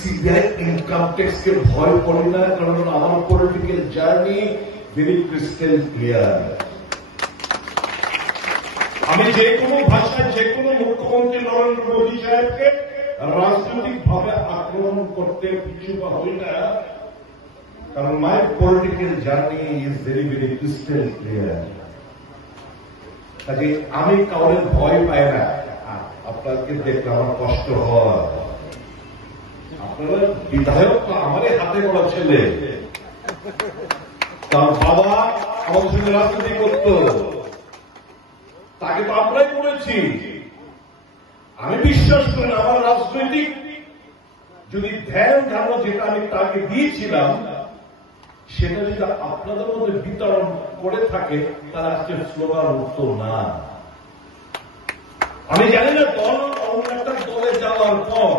CBI income ট্যাক্সকে ভয় করি না, কারণ আমার political journey very crystal clear. আমি যে কোনো ভাষায় যে কোনো মুখ্যমন্ত্রী নরেন্দ্র মোদী সাহেবকে রাজনৈতিক ভাবে আক্রমণ করতে পিছুপা হই না, কারণ মাই political journey is very very crystal clear. কাজে আমি কাউরে ভয় পাই না। আপনাকে দেখলে আমার কষ্ট হয়। আপনারা বিধায়ক তো আমারই হাতে গড়া ছেলে, তার বাবা আমাদের সঙ্গে রাজনীতি করত, তাকে তো আমরাই করেছি। আমি বিশ্বাস করি না আমার রাজনৈতিক যদি ধ্যান ধারণা যেটা আমি তাকে দিয়েছিলাম সেটা যদি আপনাদের মধ্যে বিতরণ করে থাকে তাহলে আজকে স্লোগান উঠতো না। আমি জানি না দল অন্য একটা দলে যাওয়ার পর